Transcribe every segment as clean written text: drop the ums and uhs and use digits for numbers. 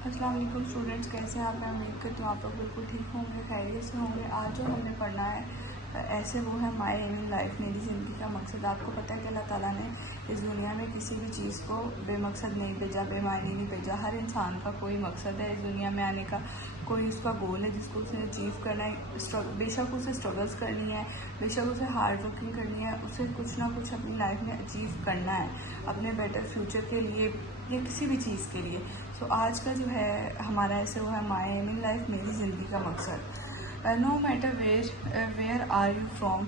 अस्सलाम वालेकुम स्टूडेंट्स, कैसे हैं आप? मैं उम्मीद करती हूँ आप लोग बिल्कुल ठीक होंगे, खैरियत से होंगे। आज जो हमने पढ़ना है ऐसे वो है माय एम इन लाइफ, मेरी ज़िंदगी का मकसद। आपको पता है कि अल्लाह ताला ने इस दुनिया में किसी भी चीज़ को बेमकसद नहीं भेजा, बेमायने नहीं भेजा। हर इंसान का कोई मकसद है इस दुनिया में आने का, कोई उसका गोल है जिसको उसे अचीव करना है। बेशक उसे स्ट्रगल्स करनी है, बेशक उसे हार्ड वर्किंग करनी है, उसे कुछ ना कुछ अपनी लाइफ में अचीव करना है अपने बेटर फ्यूचर के लिए या किसी भी चीज़ के लिए। तो आज का जो है हमारा ऐसे वो है माय एम इन लाइफ, मेरी ज़िंदगी का मकसद। No matter where are you from,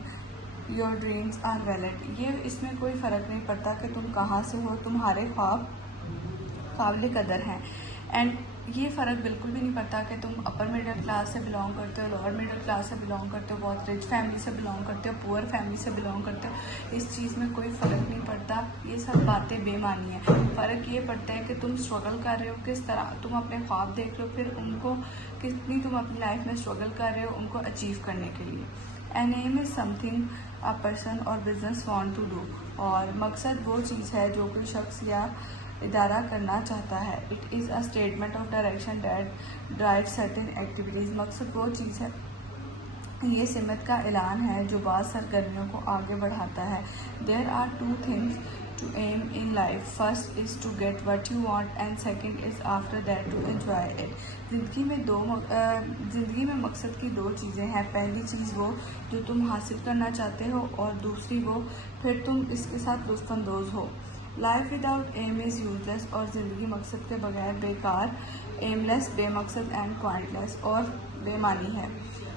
your dreams are valid. ये इसमें कोई फ़र्क नहीं पड़ता कि तुम कहाँ से हो, तुम्हारे ख्वाब काबिल कदर हैं। एंड ये फ़र्क बिल्कुल भी नहीं पड़ता कि तुम अपर मिडिल क्लास से बिलोंग करते हो, लोअर मिडिल क्लास से बिलोंग करते हो, बहुत रिच फैमिली से बिलोंग करते हो, पुअर फैमिली से बिलोंग करते हो। इस चीज़ में कोई फ़र्क नहीं पड़ता। ये सब बातें बेमानी है। फ़र्क ये पड़ता है कि तुम स्ट्रगल कर रहे हो, किस तरह तुम अपने ख्वाब देख रहे हो, फिर उनको कितनी तुम अपनी लाइफ में स्ट्रगल कर रहे हो उनको अचीव करने के लिए। An aim is something a person और बिजनेस वांट टू डू। और मकसद वो चीज़ है जो कोई शख्स या इदारा करना चाहता है। It is a statement of direction that drive certain activities. मकसद वो चीज़ है, ये सिमत का ऐलान है जो बाज़ सरगर्मियों को आगे बढ़ाता है। There are two things to aim in life, first is to get what you want and second is after that to enjoy it. ज़िंदगी में मकसद की दो चीज़ें हैं। पहली चीज़ वो जो तुम हासिल करना चाहते हो और दूसरी वो फिर तुम इसके साथ लुत्फ़अंदोज़ हो। Life without aim is useless. और ज़िंदगी मकसद के बगैर बेकार, एमलेस, बेमकसद एंड पॉइंटलेस और बेमानी है।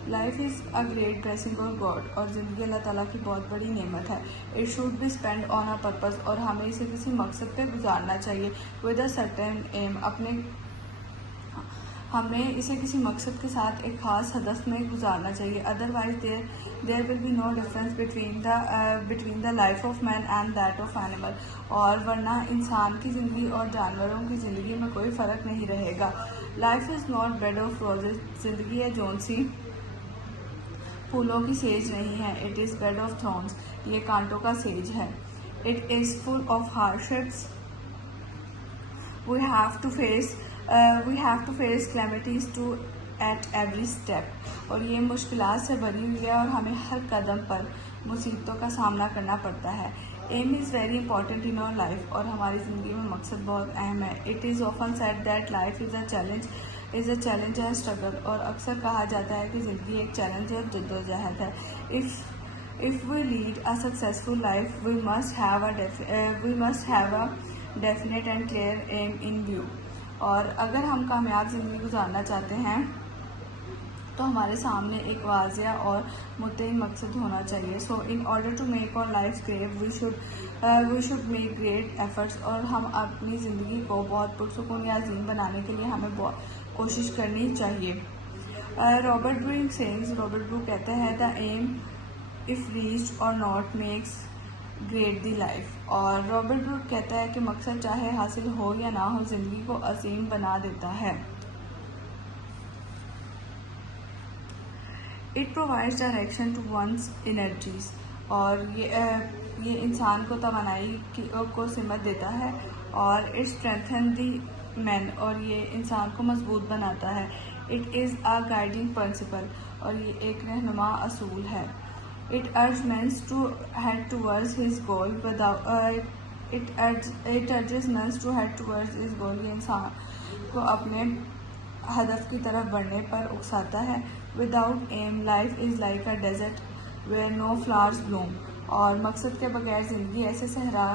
Life is a great blessing of God. और ज़िंदगी अल्लाह ताला की बहुत बड़ी नेमत है। It should be spend on a purpose. और हमें इसे किसी मकसद पे गुजारना चाहिए। विद अ सर्टेन एम, हमें इसे किसी मकसद के साथ एक ख़ास हदफ में गुजारना चाहिए। Otherwise there will be no difference between the life of man and that of animal. और वरना इंसान की ज़िंदगी और जानवरों की ज़िंदगी में कोई फ़र्क नहीं रहेगा। Life is not bed of roses. ज़िंदगी है जौन सी फूलों की सेज नहीं है। It is bed of thorns. ये कांटों का सेज है। It is full of hardships. we have to face calamities to at every step। और ये मुश्किलात से भरी हुई है और हमें हर कदम पर मुसीबतों का सामना करना पड़ता है। Aim is very important in our life. और हमारी ज़िंदगी में मकसद बहुत अहम है। It is often said that life is a challenge है स्ट्रगल। और अक्सर कहा जाता है कि ज़िंदगी एक चैलेंज है, जद्दोजहद है। If we lead a successful life we must have a definite and clear aim in view. और अगर हम कामयाब ज़िंदगी गुजारना चाहते हैं तो हमारे सामने एक वाज़िया और मुतय्यन मकसद होना चाहिए। So in order to make our life great we should make great efforts. और हम अपनी ज़िंदगी को बहुत पुरसुकून या अजीम बनाने के लिए हमें बहुत कोशिश करनी चाहिए। रॉबर्ट ब्रूक कहते हैं द एम इफ़ रीच्ड और not makes great the life. और रॉबर्ट ब्रूक कहता है कि मकसद चाहे हासिल हो या ना हो, ज़िंदगी को अजीम बना देता है। It provides direction to one's energies. और ये इंसान को तवानाई को सिमत देता है। और इट स्ट्रेंथन दी मैन। और ये इंसान को मजबूत बनाता है। It is a guiding principal. और ये एक रहनुमा असूल है। It urges men to head towards his goal it urges men to head towards his goal। ये इंसान को अपने हदफ की तरफ बढ़ने पर उकसाता है। Without aim life is like a desert where no flowers bloom। और मकसद के बगैर ज़िंदगी ऐसे सहरा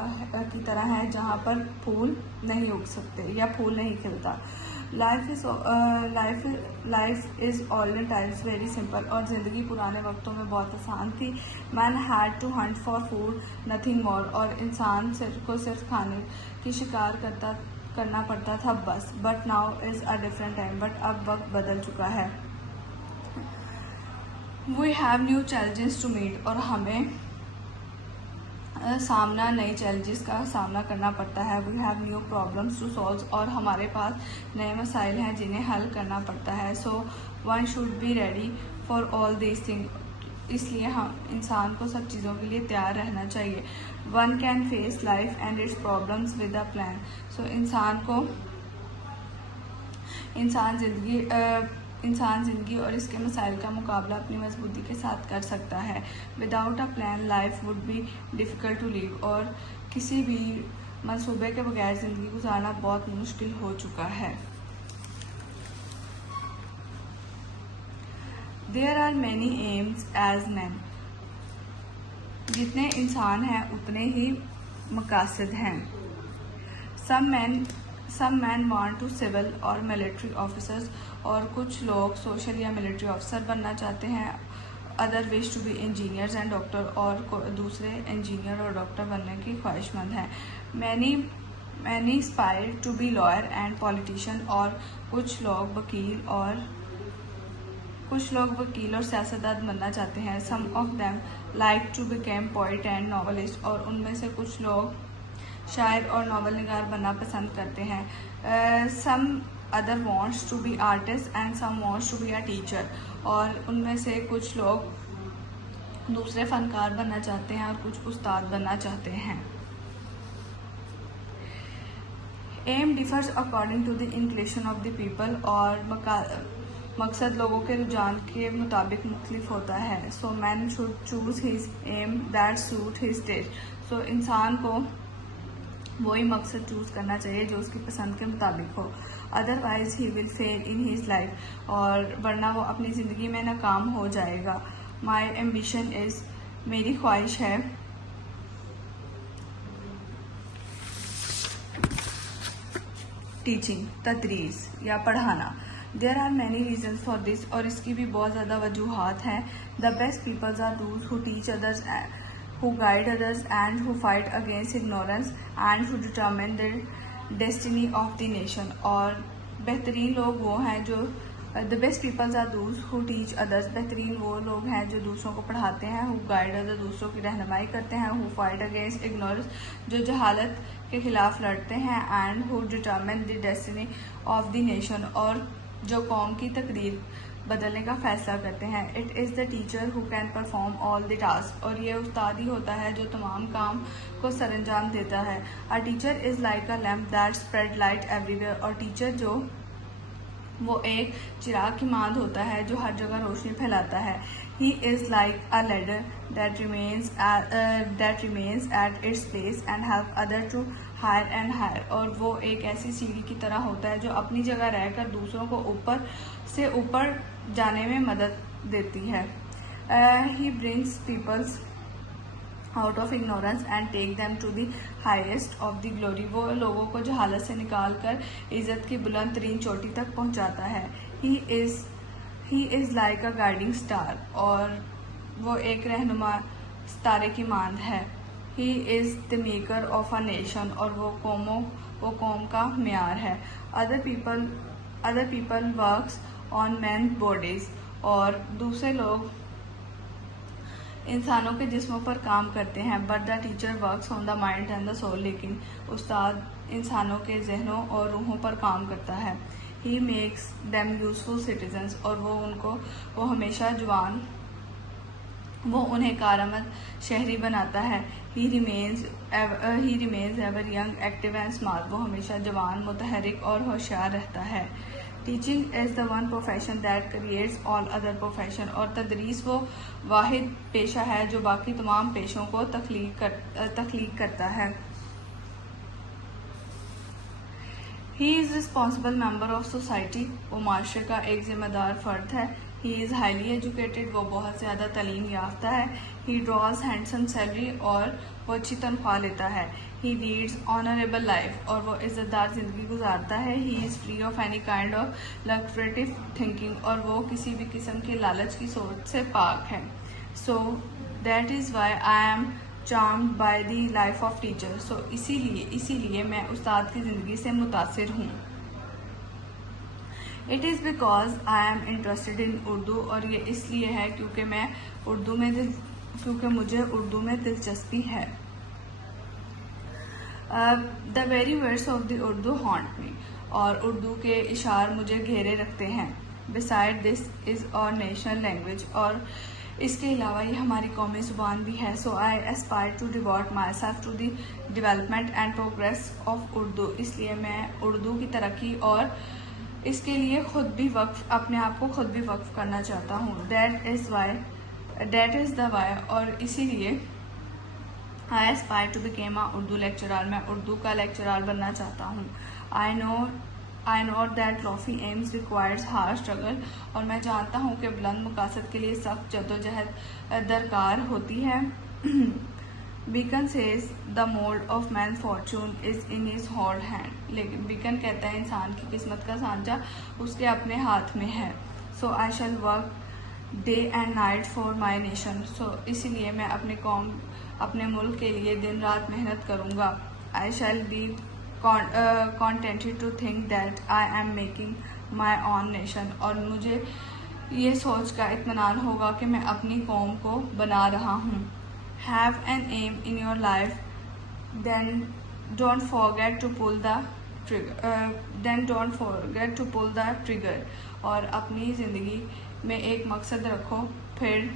की तरह है जहाँ पर फूल नहीं उग सकते या फूल नहीं खिलता। Life is olden times very simple. और ज़िंदगी पुराने वक्तों में बहुत आसान थी। Man had to hunt for food, nothing more. और इंसान सिर्फ खाने की शिकार करना पड़ता था बस। But now is a different time. But अब वक्त बदल चुका है। We have new challenges to meet. और हमें नए चैलेंजेस का सामना करना पड़ता है। We have new problems to solve. और हमारे पास नए मसाइल हैं जिन्हें हल करना पड़ता है। So one should be ready for all these thing. इसलिए हम इंसान को सब चीज़ों के लिए तैयार रहना चाहिए। One can face life and its problems with a plan. So इंसान को इंसान ज़िंदगी और इसके मसाइल का मुकाबला अपनी मजबूती के साथ कर सकता है। Without a plan life would be difficult to live, और किसी भी मंसूबे के बगैर ज़िंदगी गुजारना बहुत मुश्किल हो चुका है। There are many aims as man, जितने इंसान हैं उतने ही मकासद हैं। Some man want to civil और मिलिट्री ऑफिसर्स, और कुछ लोग सोशल या मिलिट्री ऑफिसर बनना चाहते हैं। Other wish to be engineers and doctor, और दूसरे इंजीनियर और डॉक्टर बनने की ख्वाहिशमंद हैं। Many aspire to be lawyer and politician, और कुछ लोग वकील और सियासतदान बनना चाहते हैं। Some of them like to become poet and novelist, और उनमें से कुछ लोग शायर और नावल निगार बनना पसंद करते हैं। Some other wants to be artist and some wants to be a teacher, और उनमें से कुछ लोग दूसरे फनकार बनना चाहते हैं और कुछ उस्ताद बनना चाहते हैं। Aim differs according to the inclination of the people, और मकसद लोगों के रुझान के मुताबिक मुख्तलिफ होता है। So man should choose his aim that suit his taste, so इंसान को वही मकसद चूज़ करना चाहिए जो उसकी पसंद के मुताबिक हो। Otherwise he will fail in his life, और वरना वो अपनी ज़िंदगी में नाकाम हो जाएगा। माई एम्बिशन इज़, मेरी ख्वाहिश है, टीचिंग, तदरीस या पढ़ाना। There are many reasons for this, और इसकी भी बहुत ज़्यादा वजूहात हैं। The best peoples are those who teach others, who guide others and who fight against ignorance and who determine the destiny of the nation, और बेहतरीन लोग वो हैं जो the best peoples are those who teach others, बेहतरीन वो लोग हैं जो दूसरों को पढ़ाते हैं। who guide others, दूसरों की रहनुमाई करते हैं। who fight against ignorance, जो जहालत के खिलाफ लड़ते हैं। and who determine the destiny of the nation, और जो कौम की तकदीर बदलने का फैसला करते हैं। It is the teacher who can perform all the task, और ये उस्ताद ही होता है जो तमाम काम को सरअंजाम देता है। A teacher is like a lamp that spread light everywhere, और टीचर जो वो एक चिराग की मांद होता है जो हर जगह रोशनी फैलाता है। He is like a ladder that remains at its place and help other to higher and higher, और वो एक ऐसी सीढ़ी की तरह होता है जो अपनी जगह रहकर दूसरों को ऊपर से ऊपर जाने में मदद देती है। He brings peoples out of ignorance and take them to the highest of the glory, वो लोगों को जहालत से निकाल कर इज़्ज़त की बुलंद तरीन चोटी तक पहुंचाता है। He is like a guiding star, और वो एक रहनुमा सितारे की मांद है। He is the maker of a nation, और वो कौम का म्यार है। Other people works on man bodies, और दूसरे लोग इंसानों के जिस्मों पर काम करते हैं। But the teacher works on the mind and the soul, लेकिन उस्ताद इंसानों के जहनों और रूहों पर काम करता है। He makes them useful citizens, और वो हमेशा वो उन्हें कारआमद शहरी बनाता है। ही remains ever young, active and smart, वो हमेशा जवान, मुतहरिक और होशियार रहता है। Teaching is the one profession that creates all other profession, और तदरीस वो वाहिद पेशा है जो बाकी तमाम पेशों को तख्लीक करता है। He is responsible member of society, वो माशरे का एक जिम्मेदार फ़र्द है। ही इज़ हाईली एजुकेटेड, वो बहुत ज़्यादा तालीम याफ्ता है। ही ड्रॉज हैंडसम सैलरी, और वो अच्छी तनख्वाह लेता है। ही लीड्स ऑनरेबल लाइफ, और वो इज़्ज़तदार ज़िंदगी गुजारता है। He is free of any kind of lucrative thinking, और वो किसी भी किस्म के लालच की सोच से पाक है। So that is why I am charmed by the life of teacher, so इसीलिए मैं उस्ताद की ज़िंदगी से मुतासिर हूँ। It is because I am interested in Urdu, और ये इसलिए है क्योंकि मुझे उर्दू में दिलचस्पी है। The very words of the Urdu haunt me, और उर्दू के इशार मुझे घेरे रखते हैं। Beside this is our national language, और इसके अलावा ये हमारी कौमी ज़ुबान भी है। So I aspire to devote myself to the development and progress of Urdu, इसलिए मैं उर्दू की तरक्की और इसके लिए खुद भी वक्फ, अपने आप को खुद भी वक्फ करना चाहता हूँ। दैट इज़ द वाई, और इसीलिए I aspire to become a Urdu lecturer, मैं उर्दू का लेक्चरर बनना चाहता हूँ। I know that lofty aims requires hard struggle, और मैं जानता हूँ कि बुलंद मकासद के लिए सख्त जद्दोजहद दरकार होती है। Beacon says the mould of man Fortune is in his hold hand, लेकिन बीकन कहता है इंसान की किस्मत का सांचा उसके अपने हाथ में है। So I shall work day and night for my nation, so इसीलिए मैं अपने कौम, अपने मुल्क के लिए दिन रात मेहनत करूँगा। I shall be contented to think that I am making my own nation, और मुझे ये सोच का इत्मीनान होगा कि मैं अपनी कौम को बना रहा हूँ। Have an aim in your life, then don't forget to pull the trigger, और अपनी ज़िंदगी में एक मकसद रखो, फिर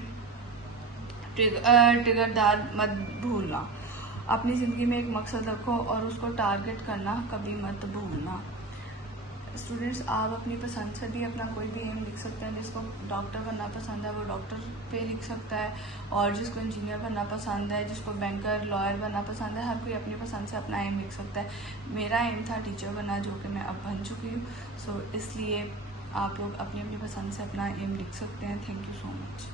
ट्रिगरदार मत भूलना। अपनी ज़िंदगी में एक मकसद रखो और उसको टारगेट करना कभी मत भूलना। स्टूडेंट्स, आप अपनी पसंद से भी अपना कोई भी एम लिख सकते हैं। जिसको डॉक्टर बनना पसंद है वो डॉक्टर पे लिख सकता है, और जिसको इंजीनियर बनना पसंद है, जिसको बैंकर लॉयर बनना पसंद है, हर कोई अपनी पसंद से अपना एम लिख सकता है। मेरा एम था टीचर बनना, जो कि मैं अब बन चुकी हूँ। सो इसलिए आप लोग अपनी अपनी पसंद से अपना एम लिख सकते हैं। Thank you so much.